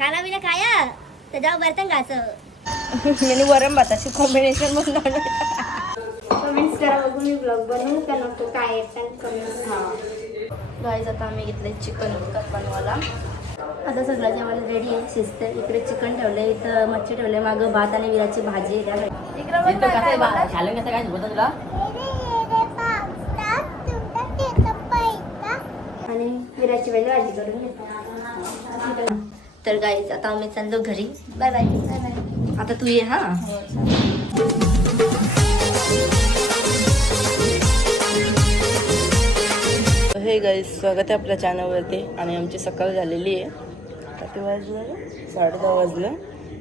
खाना बिना खाया? त्याच्यावर बर्तन घास मी वरण भाताची कॉम्बिनेशन बनवलं कमेंट्स करा बघू मी ब्लॉग बनवू का नको काय येतात कमेंट्स गाईज आता आम्ही घेतले चिकन बनवायला. आता सगळं जेवण रेडी आहे शिस्त. इकडे चिकन ठेवले इथं मच्छी ठेवले मागं भात आणि विराची भाजी काय बनवलं. आणि विराची वेळी भाजी करून घेतो तर गाईज आता आम्ही चाललो घरी. बाय बाय बाय बाय आता तू ये हा? हे गाईज स्वागत आहे आपल्या चॅनलवरती आणि आमची सकाळ झालेली आहे. किती वाजलं साडे दहा वाजलं.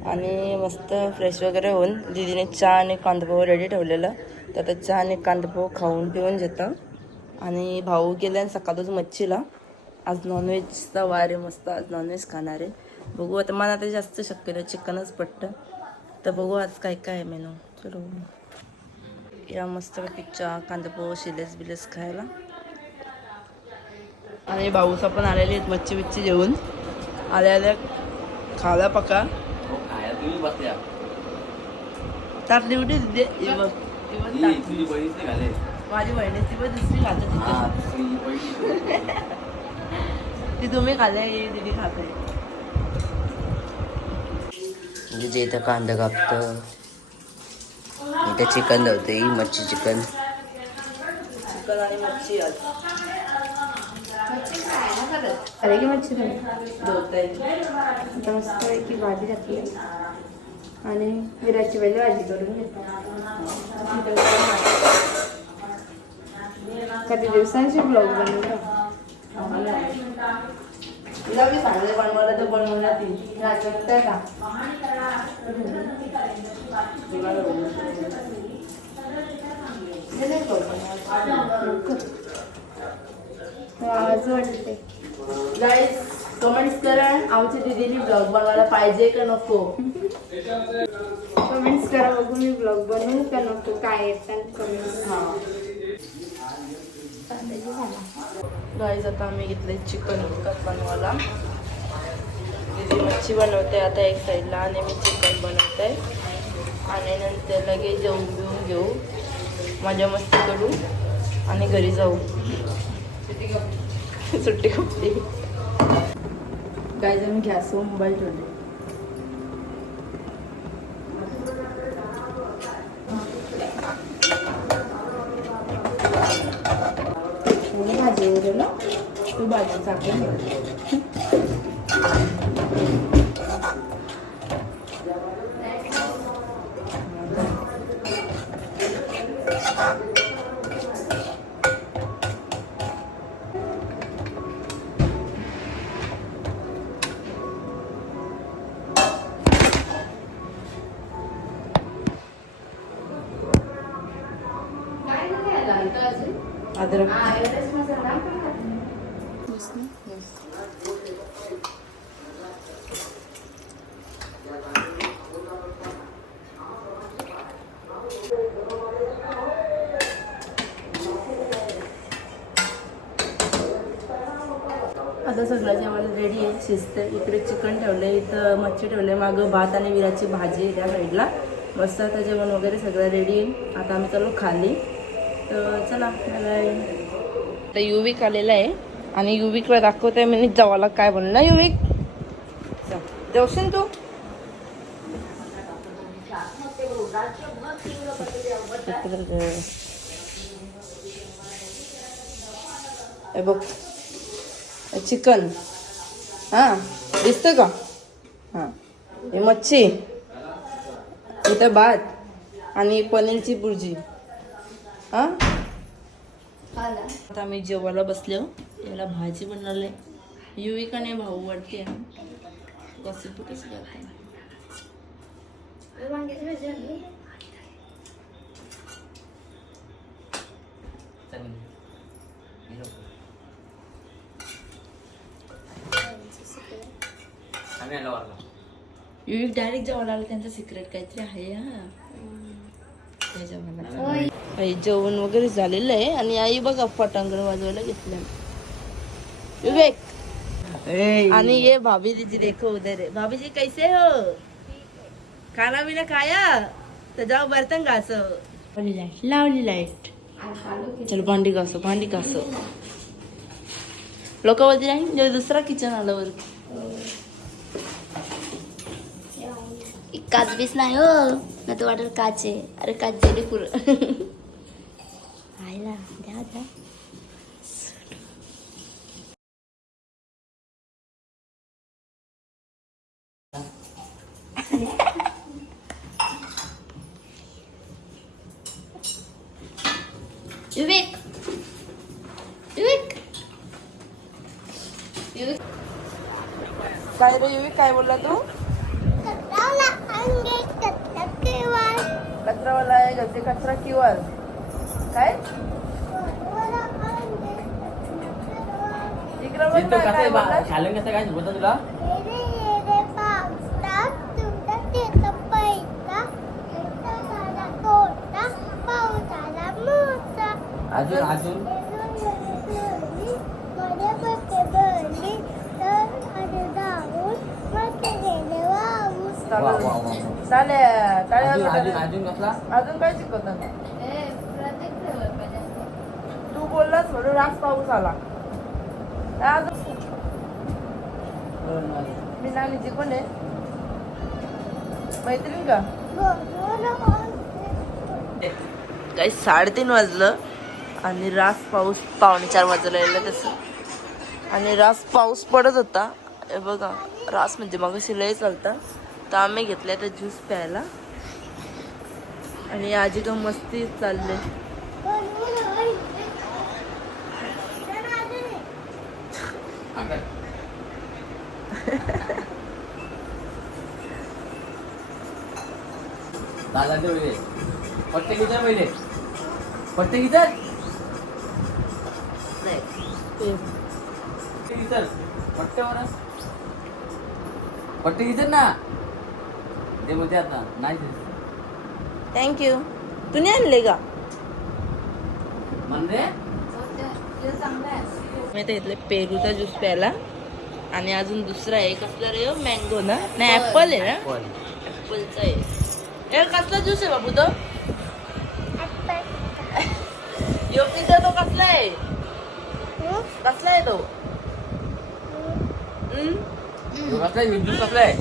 आणि मस्त फ्रेश वगैरे होऊन दीदीने चहा आणि कांदापोहा रेडी ठेवलेलं. तर आता चहा आणि कांदापोहा खाऊन पिऊन घेतं. आणि भाऊ गेल्या आणि सकाळच मच्छीला. आज नॉनव्हेजचा वार आहे मस्त. आज नॉनव्हेज खाणार आहे. बघू आता मला आता जास्त शक्यतो चिकनच पडतं तर बघू आज काय काय मेनू. चलो या मस्त चहा कांदापोहा शिलेस बिलेस खायला. आणि भाऊसा पण आलेले आहेत मच्छी बिच्छी जेवून. आल्या आल्या खाला पका. निवडी. माझी बहिणी ती पण दुसरी खाते तिथे. ती तुम्ही खाल्ल्या ही दिदी खाते. म्हणजे जे इथं कांदा कापतं. इथं चिकन धरते मच्छी चिकन. चिकन आणि मच्छी आज. अरे की मच्छी. आता मस्त की भाजी घातली. आणि विराची वेळी भाजी करून घेतो. कधी दिवसांची ब्लॉग बनवला तिला मी सांगले बनवायला तर बनवणार ती राजवतं का? आज वाटते गाईज कमेंट्स करा. आमच्या दीदीने ब्लॉग बनवायला पाहिजे का नको? कमेंट्स करा बघू मी ब्लॉग बनवू का नको काय येतात कमेंट्स गाईज आता आम्ही घेतले चिकन विकत बनवायला दीदी मच्छी बनवते आता एक साईडला आणि मी चिकन बनवते. आणि नंतर लगेच जेवून घेऊन घेऊ. मजा मस्ती करू. आणि घरी जाऊ. सुट्टी खूपली गाईज आम्ही गॅसवर मोबाईल ठेवले आणि भाजी वगैरे तू भाजी चाकून घे. अद्रक आता सगळं जेवण रेडी आहे. शिस्त इकडे चिकन ठेवलं इथं मच्छी ठेवले मागं भात आणि विराची भाजी आहे त्या साईडला मस्त आता जेवण वगैरे सगळं रेडी आहे. आता आम्ही चालू खाली. तर चला बाय आता युविक आलेला आहे. आणि युविकला दाखवते मी जवाला काय बनलं ना युविक? जेवशील तू? हे बघ. चिकन. हां दिसतं का? हां. हे मच्छी. इथं भात आणि पनीरची भुर्जी. हां? आता आम्ही जेवायला बसलो याला भाजी बनवले युविकाने भाऊ वाटते कसं करते युविक डायरेक्ट जेवायला आला त्यांचं सिक्रेट काहीतरी आहे हा. जेवण वगैरे झालेलं आहे आणि आई बघा फटांगण वाजवायला घेतलं विवेक. आणि ये भाभी जी देखो उधर. है भाभी जी कैसे हो? खाना पीना खाया? तर जाओ बर्तन घासो. लावली लाइट लावली लाइट चल भांडी घासो भांडी घासो. लोक बोलते नाही दुसरा किचन आलं वर काच बीस नाही हो. नाही तर वाटत काच आहे. अरे काच झाली पुरं. आयला द्या द्या विवेक विवेक विवेक काय रे युवी काय बोलला तू? कचरावाला आहे गलती कचरा किंवा काय? इकडं बघ ना, काय बोलला? शालन कसं काय बोलतो तुला? अजून अजून? वा, वा, वा, वा. चालेल. टाळ्या अजून अजून वाजवा. अजून कसला? अजून काय शिकवतात तू बोललास म्हणून पाऊस आला. अजून? मी नानीची कोण आहे? मैत्रीण का? काही साडेतीन वाजलं? आणि रास पाऊस पावणे चार वाजला तसं. आणि रास पाऊस पडत होता. हे बघा रास म्हणजे मग शिलाई चालता. तर आम्ही घेतल्या तर ज्यूस प्यायला. आणि आजी तो मस्ती चालले. दादा पट्टे किती पहिले. पट्टे किती किती पट्टे किती ना ते बोलते आता नाही थँक्यू तू नाही आणले का? म्हणजे? मी ते घेतले पेरूचा ज्यूस प्यायला. आणि अजून दुसरा आहे कसला रे मँगो ना? नाही ऍपल आहे ना? ऍपलचा आहे. यार कसला ज्यूस आहे बाबू तो? यो पिझ्झा तो कसला आहे? कसला आहे तो? विद्युत कसला आहे?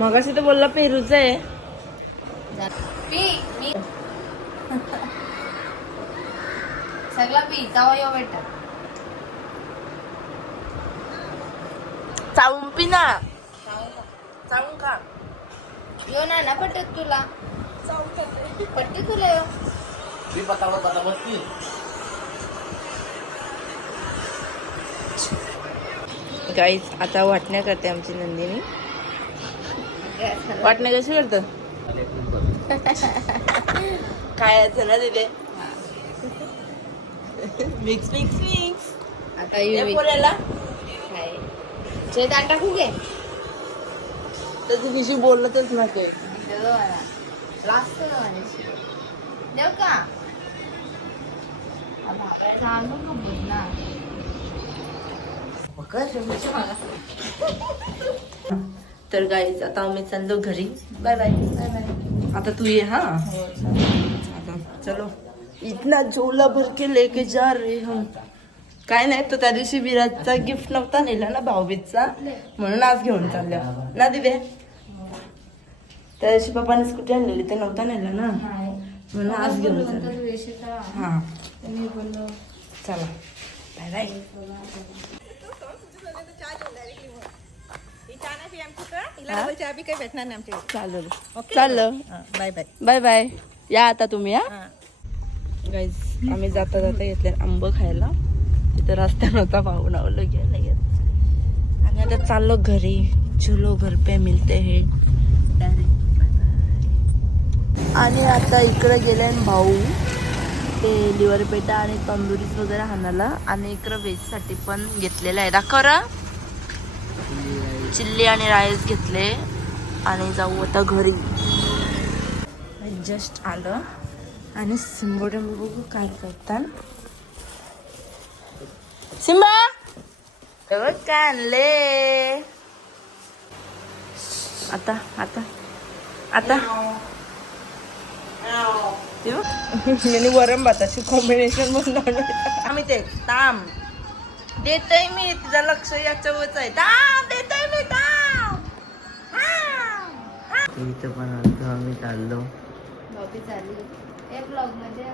मगाशी तर बोलला पेरूचा आहे. सगळा पी तवा येऊ बेटा. चावून पी ना. चावून खा. यो ना ना पटत तुला. पटते तुला यो. मी की आता वाटण्या करते आमची नंदिनी. वाटण्या कशी करतं? काय असं ना तिथे? मिक्स मिक्स मिक्स आता काय चेतान टाकू घे. त्याच्या दिवशी बोलतच ना नको ना तर गाईज आता आम्ही चाललो घरी. बाय बाय बाय बाय आता तू ये हा? आता चलो. इतना झोला भर के लेके जा रे हम. काय नाही तो त्या दिवशी विराजचा गिफ्ट नव्हता नेला ना भाऊबीजचा. म्हणून आज घेऊन चालल्या. ना दिदे? त्या दिवशी पप्पाने स्कूटी आणलेली ते नव्हता नेला ना. म्हणून आज घेऊन चालल्या हा. चला. बाय बाय चालेल. चाललं. बाय बाय बाय बाय या आता तुम्ही हा? गाईज आम्ही जाता जाता घेतले आंब खायला. तिथं रस्ता नव्हता पाहून आवलं घ्यायला घेत आणि आता चाललो घरी. चलो घर पे मिलते हे. आणि आता इकडं गेले भाऊ. ते लिव्हर पेटा आणि तंदुरीच वगैरे हाणाला आणि इकडं व्हेजसाठी पण घेतलेलं आहे. दाखव चिल्ली आणि राईस घेतले. आणि जाऊ आता घरी. जस्ट आलं. आणि सिंबोडे बघू काय करतात. सिंबा! काय आणले? आता आता. आता. आणि वरम भाताची कॉम्बिनेशन म्हणून आम्ही ते ताम. देतय मी तुझं लक्ष याच्यावरच आहे. ताम देतय मी ताम. इथं पण आता आम्ही चाललो. ब्लॉगमध्ये